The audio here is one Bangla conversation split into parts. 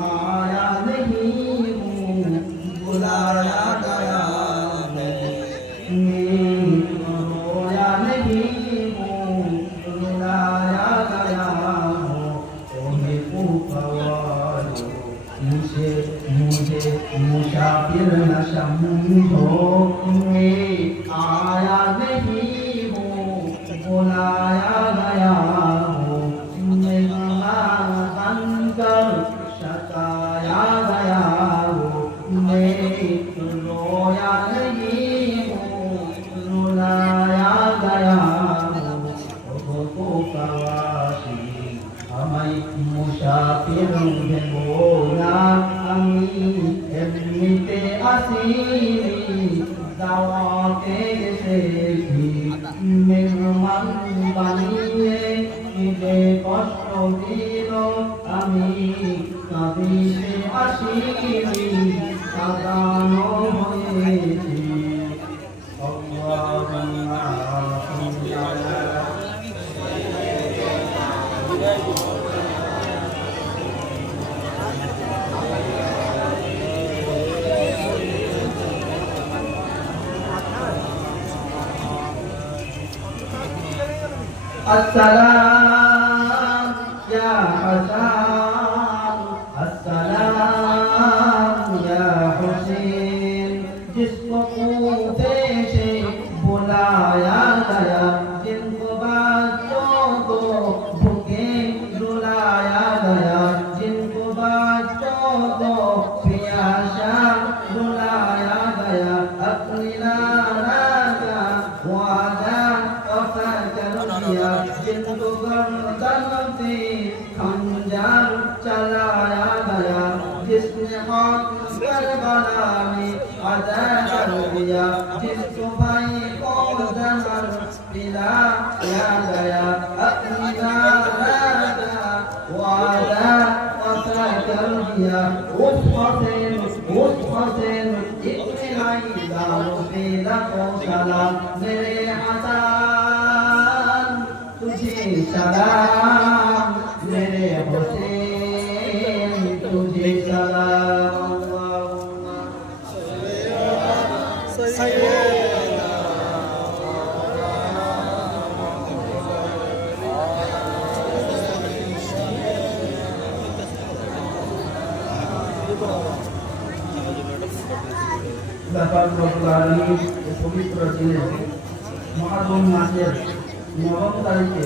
आया नहीं हूँ? बुलाया আমি এমনিতে আসিনি দাওয়াতে কাঁদানো السلام يا حسان सलाम मेरे हुसैन तुझे सलाम अल्लाहुम्मा ব্যাপার রব্বুল এই পবিত্র দিনে মহাজন মাসের নবম তারিখে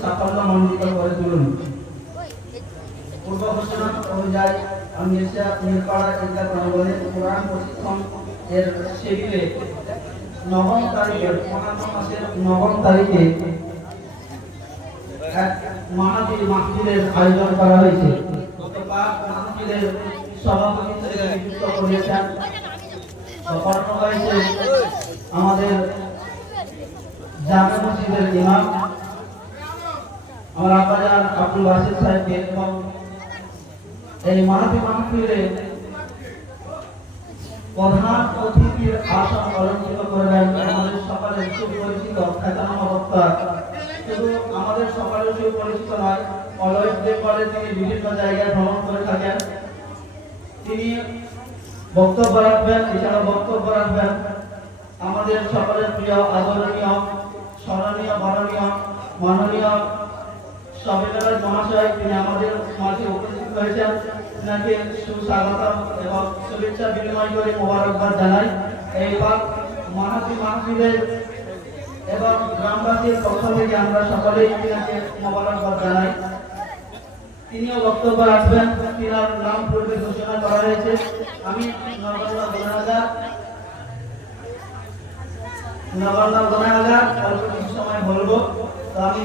সাফল্য মণ্ডিত করে তুলুন। পূর্ব ঘোষণা অনুযায়ী এসে নিরপাড়া ঈদগাহ প্রাঙ্গণে কোরআন প্রশিক্ষণ এর শিবিরে নবম তারিখে মহাত্মা মাসের নবম তারিখে এক মাহাতি মাহফিলের আয়োজন করা হয়েছে। গতকাল মাহফিলের সভাপতিত্বে নিযুক্ত করেছেন হয়েছে আমাদের জামে মসজিদের ইমাম। আমার আব্বাজান আব্দুল বাসির সাহেবকে এবং এই মাহাবি মাহফিলে প্রধান অতিথির আসন অলঙ্কিত করবেন আমাদের সকালের সুপরিচিত খ্যাতনামা বক্তা শুধু আমাদের সকালের সুপরিচিত নয় অলওয়েজ বেঙ্গলে তিনি বিভিন্ন জায়গায় ভ্রমণ করে থাকেন। তিনি বক্তব্য রাখবেন এছাড়া বক্তব্য রাখবেন। আমাদের সকলের প্রিয় আদরণীয়, স্মরণীয় বরণীয় মাননীয় সবেলার মহাশয় তিনি আমাদের মাঝে উপস্থিত হয়েছেন। ওনাকে সুস্বাগতম এবং শুভেচ্ছা বিনিময় করে মোবারকবাদ জানাই। এই পাক মহাসি মাহফিলের এবং গ্রামবাসীর পক্ষ থেকে আমরা সকলেই তিনাকে মোবারকবাদ জানাই। তিনিও বক্তব্য রাখবেন, তিনার নাম পূর্বে ঘোষণা করা হয়েছে। আমি নগরদা গোনাহাজার নগরদা গোনাহাজার অল্প কিছু সময় বলব। তো আমি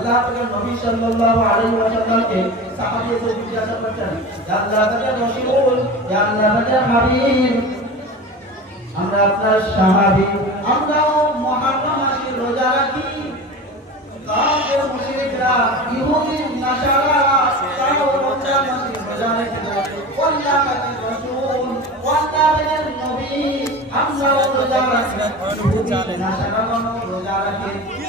আল্লাহ পাকের নবী সাল্লাল্লাহু আলাইহি ওয়াসাল্লামকে সাহাবী জিজ্ঞাসা করছেন, ইয়া আল্লাহ পাকের রাসূল, ইয়া আল্লাহ পাকের হাবিব, আমরা আপনার সাহাবী, আমরাও মুহররম মাসে রোজা রাখি। কাফের, মুশরিকরা, ইহুদি, নাসারা, তারাও রমজান মাসে রোজা রাখে আল্লাহ পাকের রাসূল, আল্লাহ পাকের নবী, আমরাও রোজা রাখি। ইহুদি রোজা রাখে।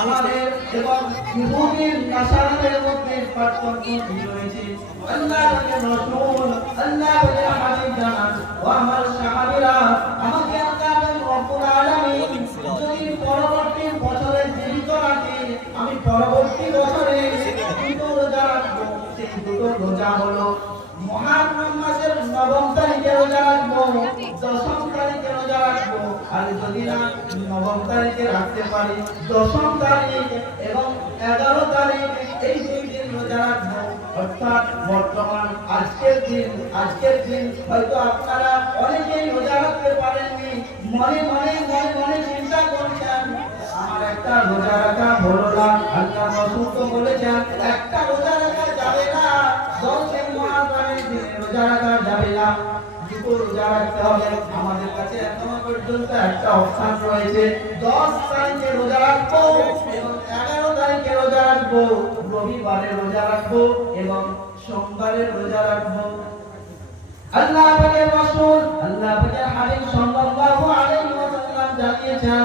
আমাদের এবং ইহুদির নাসারাদের মধ্যে পার্থক্য কি রয়েছে। আল্লাহ রাসূল আল্লাহ পাকের জানান। ও আমার সাহাবীরা আমাকে পরবর্তী বছরে দুটো রোজা হলো নবম তারিখে রাখতে পারি, দশম তারিখ এবং এগারো তারিখ, এই দুই দিন রোজা রাখব। অর্থাৎ বর্তমান আজকের দিন আজকের দিন হয়তো আপনারা অনেকেই রোজা রাখতে পারেননি, মনে মনে রোজা রাখা হলো না। আল্লাহ রসুল তো বলেছেন, একটা রোজা রাখা যাবে না দশের মহাপ্রাণের রোজা রাখা যাবে না। রোজা রাখতে হবে। আমাদের কাছে পর্যন্ত একটা অপশন রয়েছে। দশ তারিখে রোজা রাখব এবং এগারো তারিখে রোজা রাখব। রবিবারে রোজা রাখব এবং সোমবারে রোজা রাখব। আল্লাহ পাকের রাসূল, আল্লাহ পাকের হাবিব সাল্লাল্লাহু আলাইহি ওয়াসাল্লাম জানিয়েছেন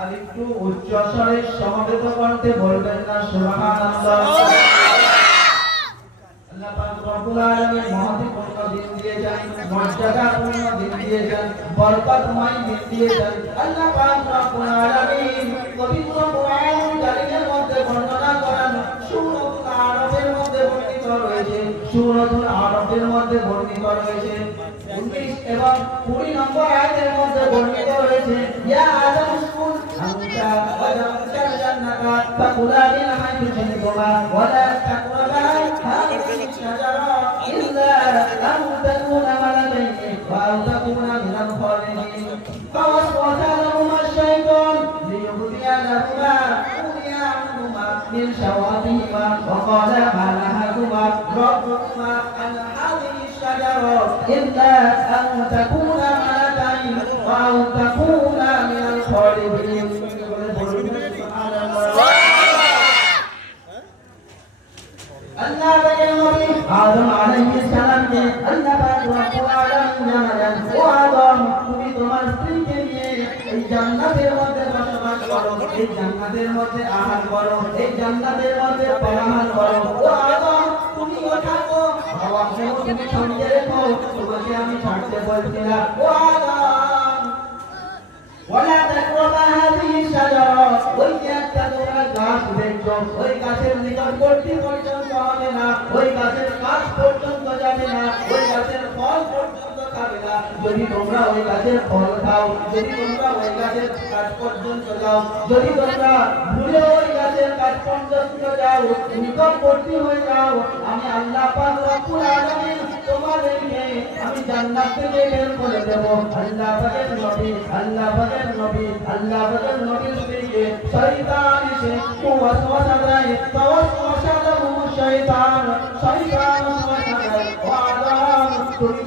আর একটু উচ্চ স্বরে সমাবেত করতে বলবেন না, সুবহানাল্লাহ। আল্লাহ পাক রব্বুল আলামিন মহত্বপূর্ণ দিন দিয়েছেন মর্যাদাপূর্ণ দিন দিয়েছেন বরকতময় দিন দিয়েছেন আল্লাহ পাক রব্বুল আলামিন পবিত্র কোরআন কারীমের মধ্যে বর্ণনা আরবের বর্ণিত রয়েছে, সূরাতুল আরবের মধ্যে বর্ণিত রয়েছে। 19 এবং 20 নম্বর আয়াতের মধ্যে বর্ণিত রয়েছে أنت وجعلت الجنة فكلا من حيث تحبها ولا تقربا هذه الشجرة إلا أن تكون ملكين وأن تكون من الخالدين فوسوس لهما الشيطان ليبدي لهما ما من شوارهما وقال জান্নাতের মধ্যে পানাহার করো ও আদম তুমি থাকো। কেন তুমি সঙ্গে রেখো, তোমাকে আমি ছাড়তে বলছি না। ও আদম ওয়ালা তাকরাবা হাযিহি শাজারা ওই যে একটা তোমরা গাছ দেখছ, ওই গাছের নিকটবর্তী পর্যন্ত হবে না, ওই গাছের কাছ পর্যন্ত যাবে না, ওই গাছের ফল পর্যন্ত খাবে না। যদি তোমরা ওই গাছের ফল খাও, যদি তোমরা ওই গাছের কাছ পর্যন্ত যাও, যদি তোমরা ভুলে ওই গাছের কাছ পর্যন্ত যাও নিকটবর্তী হয়ে যাও আমি আল্লাহ পাক রব্বুল আলামিন তোমাদেরকে আমি জান্নাত থেকে বের করে দেব আল্লাহ পাকের নবী আল্লাহ পাকের নবী আল্লাহ পাকের নবীর স্ত্রীকে শয়তান এসে ওয়াসওয়াসা দেয় ওয়াসওয়াসা দেবু শয়তান শয়তান ওয়াসওয়াসা দেয় ও তুমি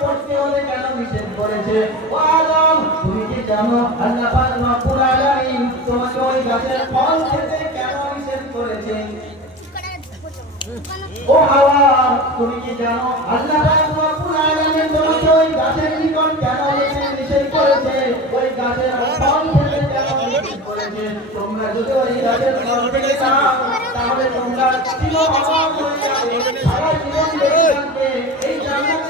নিকটবর্তী হতে কেন নিষেধ করেছে? ও আদম, তুমি কি জানো আল্লাহ পাক রব্বুল আলামিন তোমাকে ওই গাছের ফল খেতে কেন নিষেধ করেছে? ও হাওয়া, তুমি কি জানো আল্লাহ পাক রব্বুল আলামিন তোমাকে ওই গাছের নিকট কেন নিষেধ করেছে? ওই গাছের ফল খেতে কেন নিষেধ করেছে? তোমরা যদি ওই গাছের ফল খেতে চাও, তাহলে তোমরা চির অবাক হয়ে যাবে। সারা জীবন বেঁচে থাকবে। এই জান্নাতে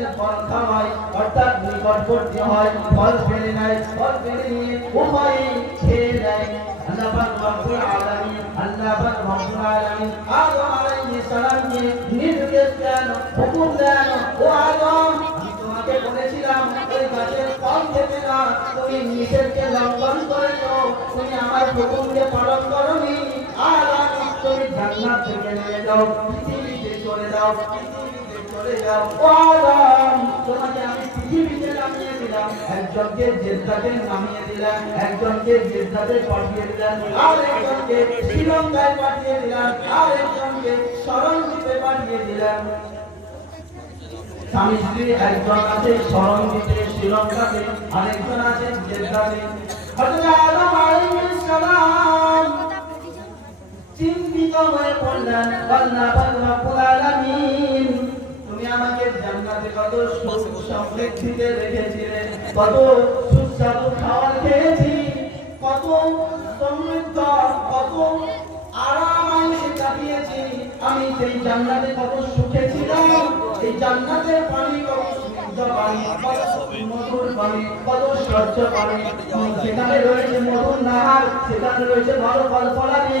গাছের ফল অর্থাৎ নিকটবর্তী হয়, ফল ফেলে নেয়, ফল ফেলে নিয়ে উভয়ে খেয়ে দেয় আল্লাহ পাক রব্বুল আল্লাহ পাক রব্বুল আলামিন আদম আলাইহিস সালামকে নির্দেশ দেন, হুকুম দেন, ও আদম, আমি তোমাকে বলেছিলাম, ওই গাছের ফল খেতে না, তুমি নিষেধকে লঙ্ঘন করেছ, তুমি আমার হুকুমকে পালন করনি। আর আদম তুমি জান্নাত থেকে নেমে যাও, পৃথিবীতে চলে যাও একজনকে জেদ্দাতে নামিয়ে দিলাম একজনকে জেদ্দাতে পাঠিয়ে দিলাম আর একজনকে শ্রীলঙ্কায় পাঠিয়ে দিলাম আর একজনকে স্মরণ দ্বীপে পাঠিয়ে দিলাম স্বামী স্ত্রী, একজন আছে স্মরণ দ্বীপে শ্রীলঙ্কাতে, আরেকজন আছে চিন্তিত হয়ে পড়লেন আল্লাহ রব্বুল আলামিন তুমি আমাকে জান্নাতে কত সমৃদ্ধিতে রেখেছিলে কত সুস্বাদু খাবার খেয়েছি কত সমৃদ্ধ কত আরাম আমি কাটিয়েছি আমি সেই জান্নাতে কত সুখে ছিলাম এই জান্নাতের পানি কত শুদ্ধ পানি কত মধুর পানি কত স্বচ্ছ পানি। সেখানে রয়েছে মধুর নাহার সেখানে রয়েছে ভালো ফল ফলাদি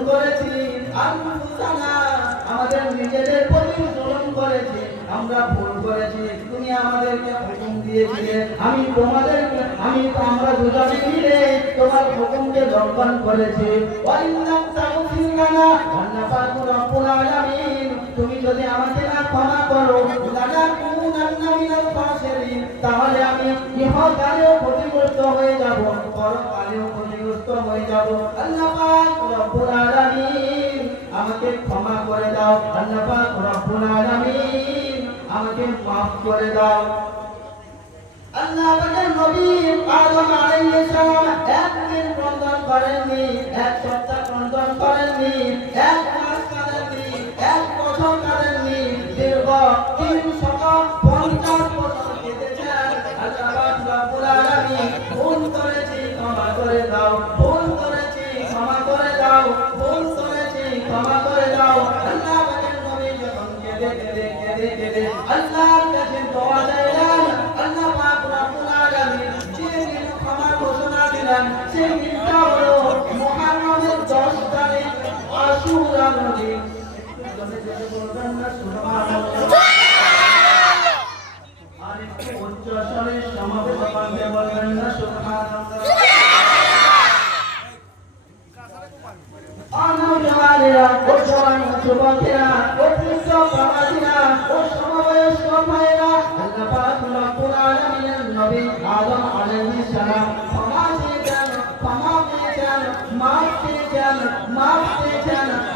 তুমি আমি তোমাদের আমি আমরা দুজনে মিলে তোমার হুকুমকে লঙ্ঘন করেছি। তুমি যদি আমাকে না ক্ষমা করো তাহলে আমি ইহকালেও ক্ষতিগ্রস্ত হয়ে যাব, পরকালেও ক্ষতিগ্রস্ত হয়ে যাব। আল্লাহ পাক রব্বুল আমাকে ক্ষমা করে দাও। আল্লাহ পাক রব্বুল আলামিন। আমাকে মাফ করে দাও। আল্লাহ পাকের নবী আদম আলাইহিস সালাম একদিন ক্রন্দন করেননি, এক সপ্তাহ ক্রন্দন করেননি, এক মাস কাঁদেননি, এক বছর কাঁদেননি, দীর্ঘ তিনশত পঞ্চাশ বছর আশুরার দিন জনে জনে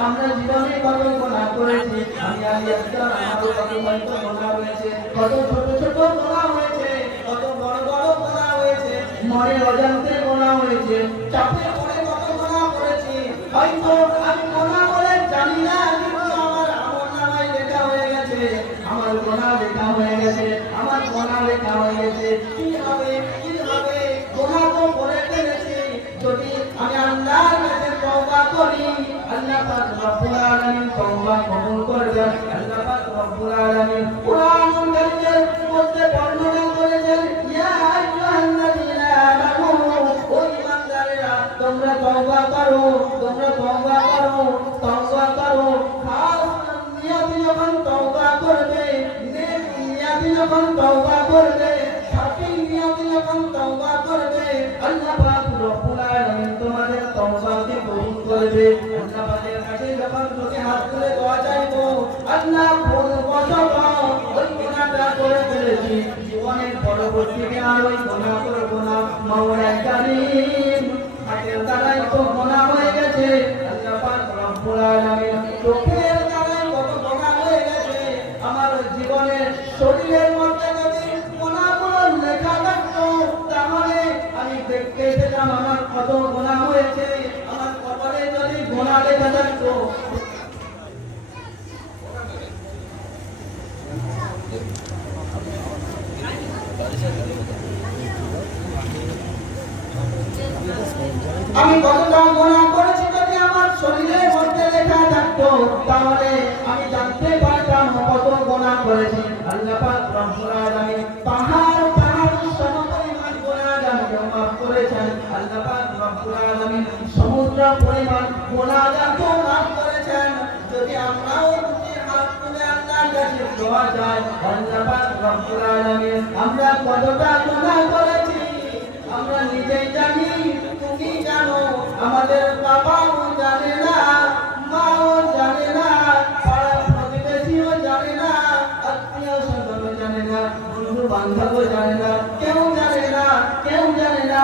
আমরা জীবনে কত গোনা করেছি। আমি আলী আজকাল আমাদের কত বড় গোনা হয়েছে, কত ছোট ছোট গোনা হয়েছে, কত বড় বড় গোনা হয়েছে মনে অজান্তে গোনা হয়েছে। চাপে আল্লাহ পাক রব্বুল আলামিন তওবা কবুল করবেন। আল্লাহ পাক রব্বুল আলামিন শরীরের মধ্যে যদি গোনাগুলো লেখা থাকতো, তাহলে আমি দেখতে পেতাম আমার কত গোনা হয়েছে। আমার কপালে যদি গোনা লেখা থাকতো করেছেন সমুদ্র পরিমাণ গোনা জানকে মাফ করেছেন। যদি আমরাও আমরা কতটা গোনা করেছি? আমরা নিজেই জানি, তুমি জানো, আমাদের বাবাও জানে না, মাও জানে না প্রতিবেশীও জানে না, আত্মীয় স্বজনও জানে না বন্ধু বান্ধবও জানে না, কেউ জানে না, কেউ জানে না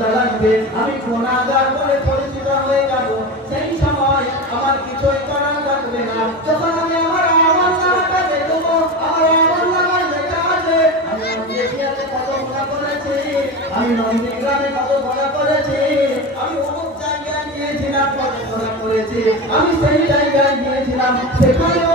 কত আমি গুনাহগার বলে পরিচিত হয়ে যাব। সেই সময় আমার কিছুই করার থাকবে না। যখন আমি আমার আমল নামাটা দেখব, আমার আমল নামায় লেখা আছে, আমি এশিয়াতে কত কত গুনাহ করেছি, আমি অমুক জায়গায় গিয়েছিলাম কত গুনাহ করেছি, আমি সেই জায়গায় গিয়েছিলাম, সেখানেও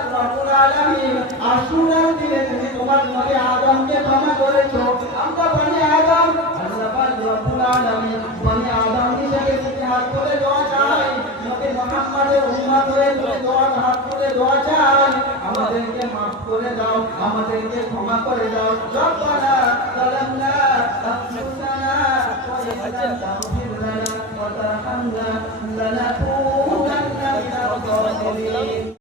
আলামিন আশুরার দিনে তুমি তোমার নবী আদমকে ক্ষমা করেছ। আমরা বনি আদম, আল্লাহ পাক রব্বুল আলামিন বনি আদম হিসেবে তুমি হাত তুলে দোয়া চাই। নবী মুহাম্মদের উম্মত হয়ে তুমি দোয়া, হাত তুলে দোয়া চাই। আমাদেরকে মাফ করে দাও, আমাদেরকে ক্ষমা করে দাও। রব্বানা যালামনা আনফুসানা ওয়া ইন তাগফির লানা ওয়া তারহামনা জালিমিন